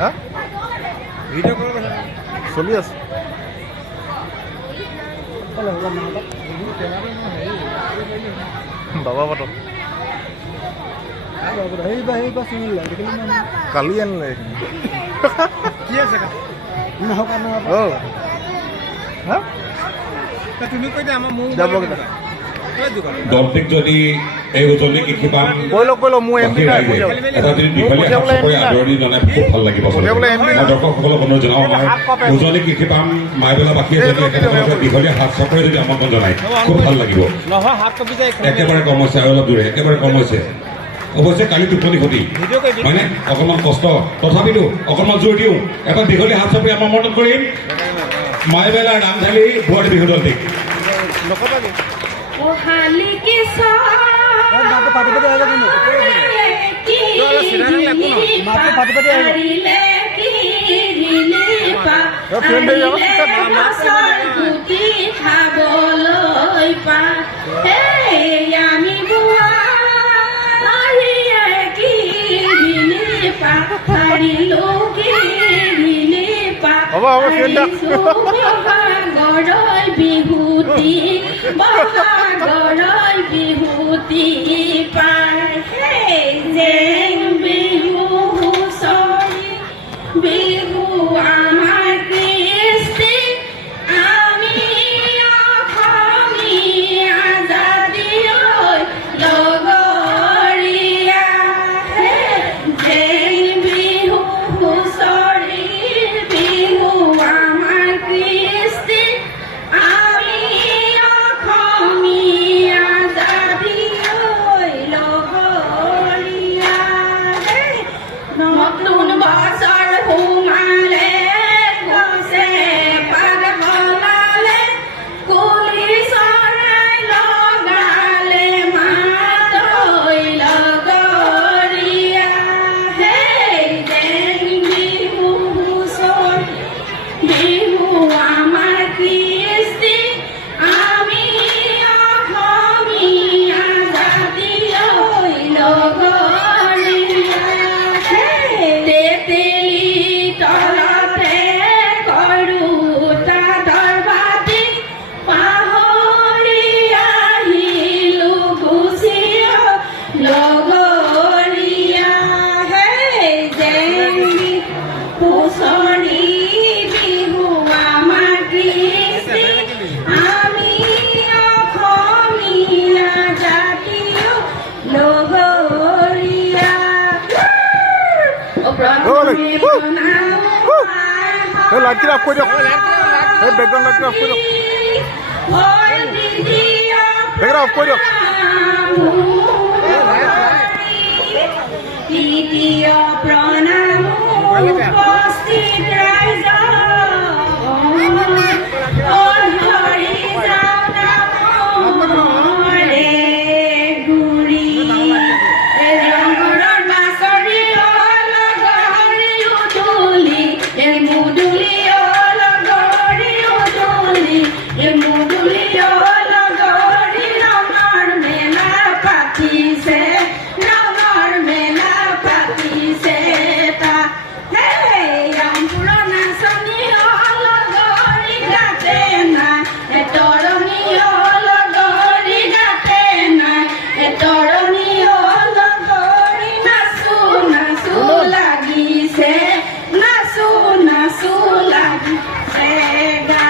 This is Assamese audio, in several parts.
হা চলি আছে বাবা পাতক কালি আনিলে কি আছে তুমি কৈ দিয়া আমাৰ মোৰ যাব দলটিক যদি এই উজনি কৃষি পাম আদৰণি জনাই খুব ভাল লাগিব দৰ্শকসকলক অনুৰোধ জনাওঁ আমাৰ উজনি কৃষি পাম মাইবেলাবাসীয়ে যদি একেলগে দীঘলীয়া হাত চকৰে যদি আমন্ত্ৰণ জনায় খুব ভাল লাগিব একেবাৰে কম হৈছে আৰু অলপ দূৰে একেবাৰে কম হৈছে অৱশ্যে কালি টোপনি ক্ষতি হয়নে অকণমান কষ্ট তথাপিতো অকণমান জোৰ দিওঁ এটা দীঘলীয়া হাত চকৰি আমাৰ আমন্ত্ৰণ কৰিম মাইবেলাৰ নামধাৰী বোৱাৰী বিহু দলটিক বিহুতি বিহুতি পায় জেং বিহু হুঁচৰি বিহু আমাৰ কৃষ্টি আমি অসমীয়া জাতীয় লগৰীয়া জেং বিহু হুঁচৰি বিহু আমাৰ কৃষ্টি আমি অসমীয়া জাতীয় লগৰীয়া নতুন বছৰ সোমালে গছে পাত সলালে কুলি চৰাই লগালে মাতৈ লগৰীয়া জেং বিহু হুঁচৰি বিহু আমাৰ কৃষ্টি আমি অসমীয়া জাতীয় লগৰীয়া তেতেলী তলতে কৰোঁতা দৰবাতি পাহৰি আহিলো গুচিও লগৰীয়া জেং বিহু হুঁচৰি বিহু আমাৰ কৃষ্টি আমি অসমীয়া জাতীয় লগৰীয়া লাইটটো অফ কৰি দিয়ক এই বেকগ্ৰাউণ্ড লাইটটো অফ কৰি দিয়ক বেকগ্ৰাউণ্ড অফ কৰি দিয়ক দ্বিতীয় প্ৰণাম উপস্থিত ৰাইজ অধৰি যাওঁ নামৰে গুৰি ৰঙৰ বাছৰি লগৰি উদুলি মুদুলি লগৰি উদুলি মুদুলি লগৰি ৰঙৰ মেলা পাতিছে ৰঙৰ মেলা পাতিছে তা পুৰণা চনী লগৰি গাতে নাই তৰণী লগৰি গাতে নাই তৰণী লগৰি নাচো নাচো লাগিছে নাচো নাচো লাগিছে গা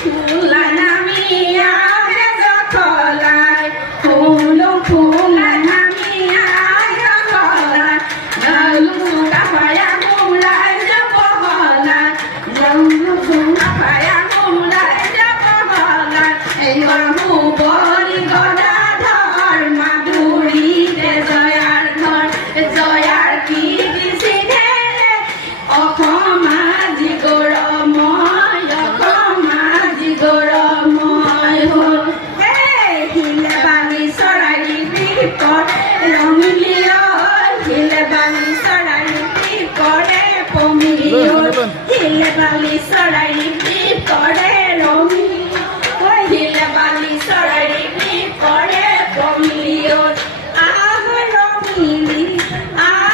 ফুলা নামিয়া জখলাই ফুলা নামিয়া জখলাই জালু কাপায়া মুলাই জবহলাই জালু কাপায়া মুলাই জবহলাই বাহু বৰি গদাধৰ মাধুৰীতে জয়াৰ ঘৰ জয়াৰ কীৰ্তি চিধেৰে অসম আজি গৌৰৱময় অসম আজি গৌৰৱময় হ'ল শিলে বালি চৰাইৰ দীপত ৰঙিলি শিলে বালি চৰাইৰ দীপৰে পমিলি হ'ল শিলে বালি চৰাইৰ দীপৰে ৰঙিলি শিলে বালি চৰাইৰ দীপৰে পমিলি হ'ল আহ ৰঙিলি আহ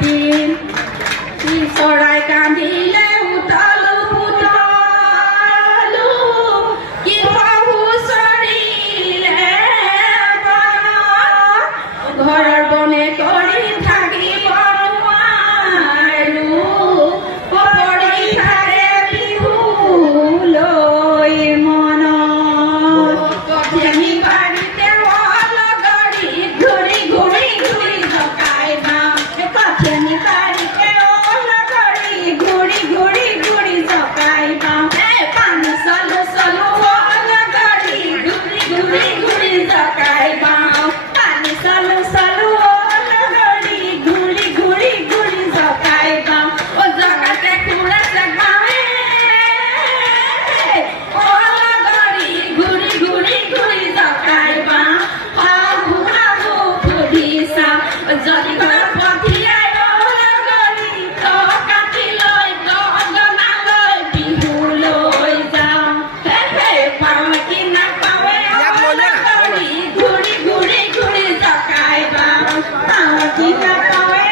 দিন চৰাই কান্দিলে উতলো পুতলো কি হুঁচৰিলে ঘৰৰ বনে কৰি থাকিব নোৱাৰো পৰি থাকে বিহু লৈ মনত কঠিয়ানি বাৰীতে লগৰী ঘূৰি ঘূৰি ঘূৰি জকাই পাওঁ কঠিয়ানি বাৰীতে লগৰী ঘূৰি ঘূৰি ঘূৰি জকাই পাওঁ পানী চলো চলো লগৰী ঘূৰি ঘূৰি ঘূৰি জকাই পাওঁ পানী চলো চলো লগৰী ঘূৰি ঘূৰি ঘূৰি জকাই পাওঁ জগাতে কুৰাছে গাৱে লগৰী ঘূৰি ঘূৰি ঘূৰি জকাই পাওঁ শাহু শাহু সুধি চাওঁ যদি ঘৰ পঠিয়াই লগৰী কাটি লৈ গনালৈ বিহু লৈ যাওঁ পাওঁ কি নাপাৱে লগৰী ঘূৰি ঘূৰি ঘূৰি জকাই পাওঁ পাওঁ কি নাপাৱে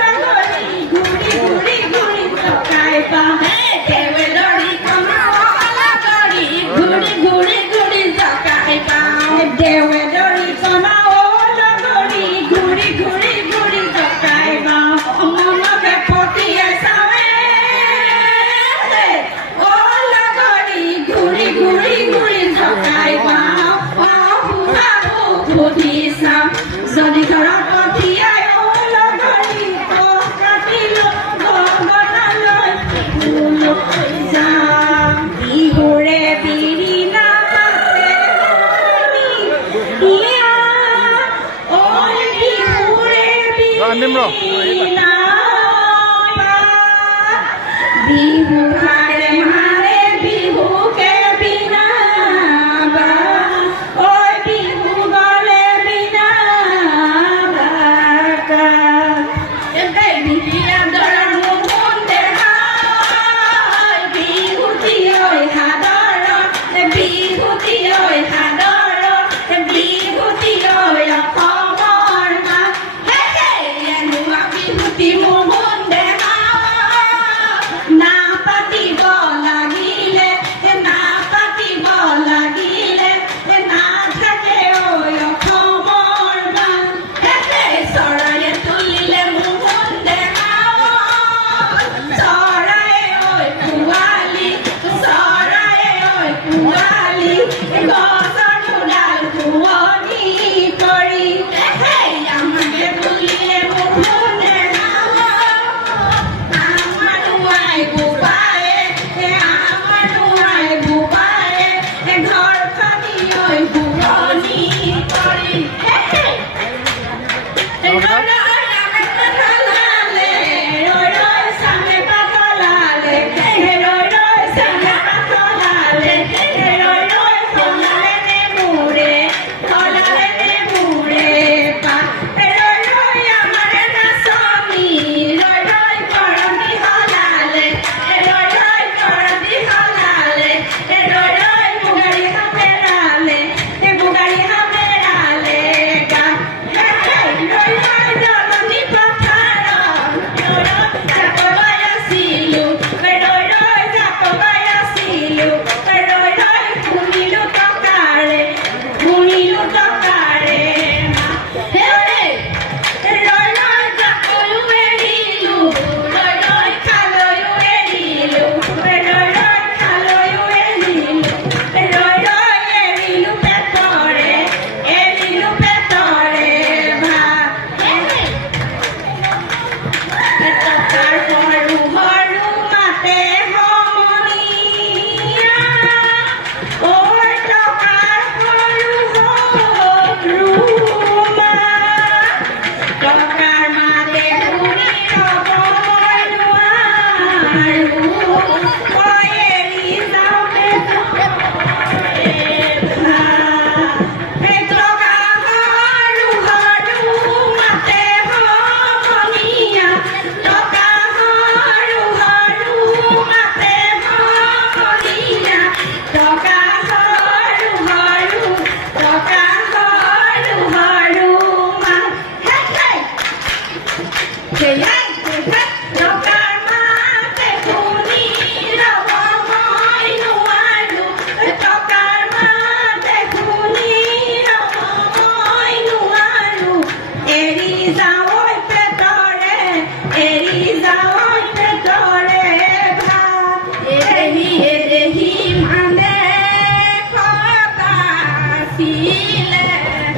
লগৰী ঘূৰি ঘূৰি ঘূৰি জকাই পাওঁ দেৱে দৰি কমা লগৰী ঘূৰি ঘূৰি ঘূৰি জকাই পাওঁ দেৱে দৰি কমা লগৰী ঘূৰি ঘূৰি ঘূৰি জকাই পাওঁ মনকে পঠিয়াই চাৱে লগৰী ঘূৰি ঘূৰি ঘূৰি জকাই পাওঁ শাহু শাহু সুধি চাওঁ যদি ঘৰত পঠিয়াই লগৰী কাটি গনালৈ লৈ যাওঁ বিহুৰে বিৰি নামাতে বিহুৰে বিৰি বিহু মাৰে মাৰে বিহুকে বিনাবা বিহু গলে বিনাবা বিয়া দৰা মোহন দেখাই বিহুতি ঐ সাদৰ বিহুতি ঐ সাদৰ বিহুতি ঐ অসমৰ মাত এনেকুৱা বিহুতি মোহন দেখাই না পাতিব লাগিলে না থাকে ঐ অসমৰ গান চৰায়ে তুলিলে মোহন দেখাই চৰায়ে ঐ পোৱালি গছৰ ডাল শুৱনি কৰি আমাকে তুলিলে মোহন দেখাই আমাৰ নোৱাই বোপায়ে ঘৰ পানী ঐ বুৰণি কৰি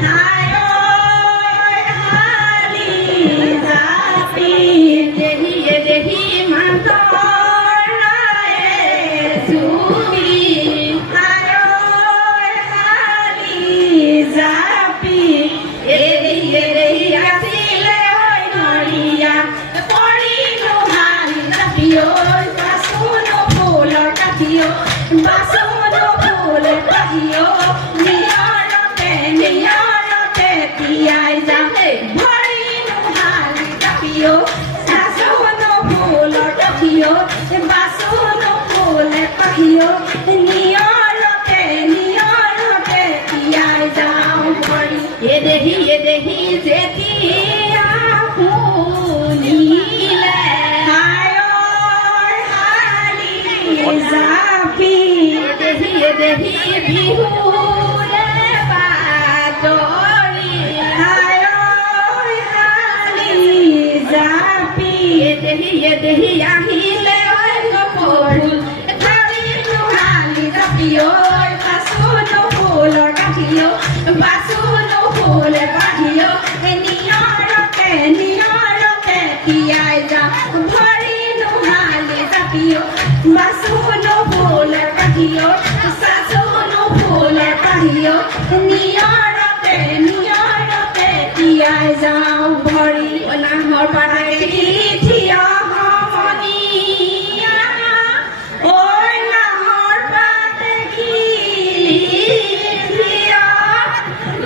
হাই ঐ হালি জাপি দেহি মাতৰ নায়ে জুপি হাই ঐ হালি জাপি দেহি আছিলে ঐ নৰিয়া পৰিলো হালি জাপি ঐ বাচুনো ফুলৰ কাঠি ঐ বাচুনো ফুল কাঠি ঐ নিয়ৰতে তিয়াই যাম ভৰিনো হালি জাপি ঐ চাচুনো ফুলৰ কাঠি ঐ বাচুনো ফুল কাঠি ঐ নিয়ৰতে তিয়াই যাওঁ ভৰি দেহি যেতিয়া শুনিলে হাই ঐ হালি জাপি দেহি বিহুৰে বাতৰি হাই ঐ হালি জাপি দেহি আহিলে ঐ কপৌফুল ধৰিলো হালি জাপি ঐ বাচুনো ফুলৰ কাঠি ঐ বাচুনো ফুল কাঠি ঐ নিয়ৰতে তিয়াই যাম ভৰিনো হালি জাপি ঐ বাচুনো ফুল কাঠি ঐ চাচুনো ফুল কাঠি ঐ নিয়ৰতে তিয়াই যাওঁ ভৰি নাহৰ পাতে থিয় সমনীয়া ঐ নাহৰ পাতে থিয়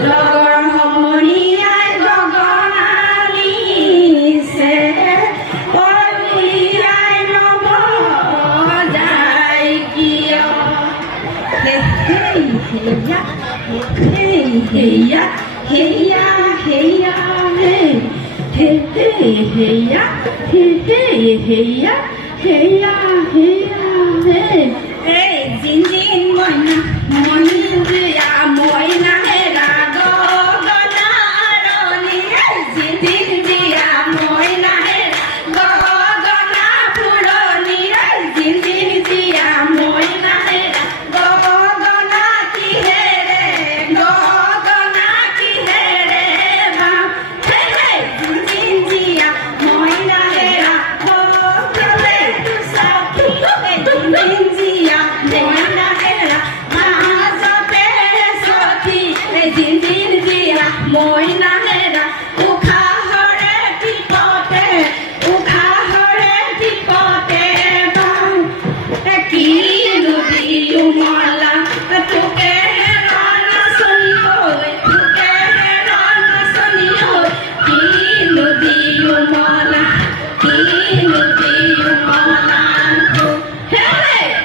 লগৰ সমনীয়াই গগনালিছে ঐ উলিয়াই নব যায় কিয় হেয়া জিন মইনা মইনা হেৰা গগনাৰণী জিন মইনা হেৰা গগনা ফুৰণী জিন মইনা হেৰা গগনা কিহেৰে বাম জিন মইনা হেৰা গগলে চাকি মইনা হেৰা মাজতে সখী মইনা হেৰা উশাহৰে টিপতে কিনো দিলো মলা তোকে হেৰান চলি কিনো দিলো মলা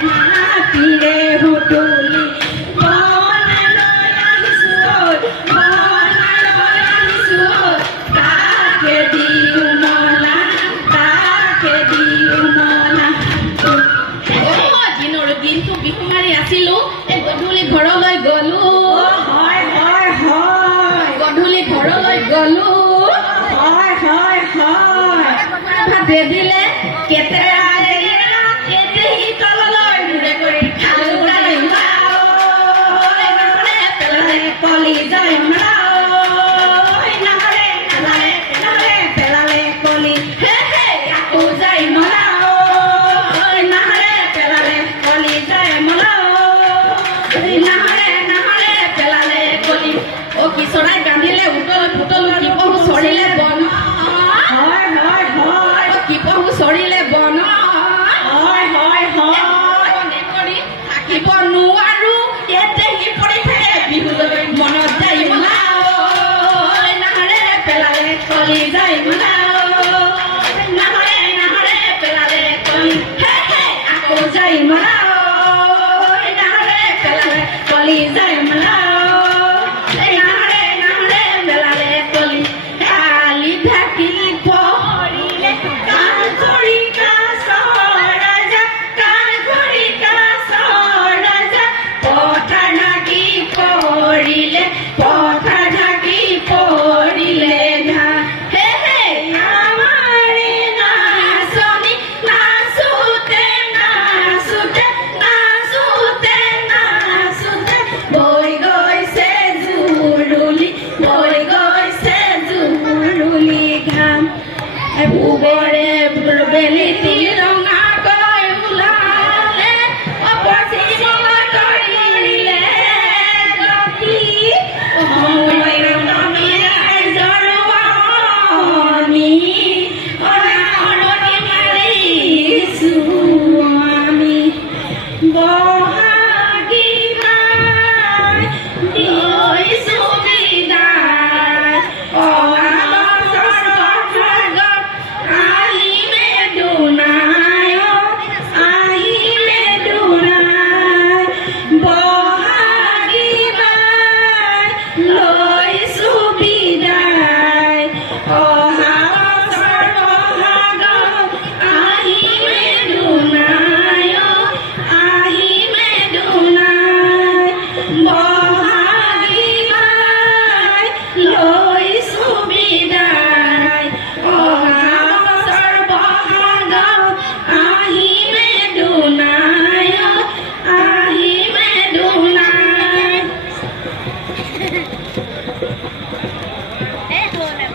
মাটিৰে হুতুলি বনালৈ আহিছো তাকে দিও মলা দিনৰ দিনটো বিহু মাৰি আছিলো এই গধূলি ঘৰলৈ গলো গধূলি ঘৰলৈ গলো ভাতে দিলে কেতেৰা কেতেহী তললৈ মূৰে কৰি খালো পেলালে কলি যায় পেলালে কলি আকৌ যায় মৰা পেলালে কলি যায় মৰা পেলালে কলি অ কি চৰাই কান্দিলে উতল ফুটল কি পহু চৰিলে বন কি পহু চৰিলে বন থাকিব নোৱাৰো এতেহি পৰি থাকে বিহুলৈ মনত যাই মলা পেলালে কলি যায় মলা পেলালে কলি আকৌ যাই মলা পেলালে কলি যায় মলা পেলালে কলি পূবৰে বেলিটি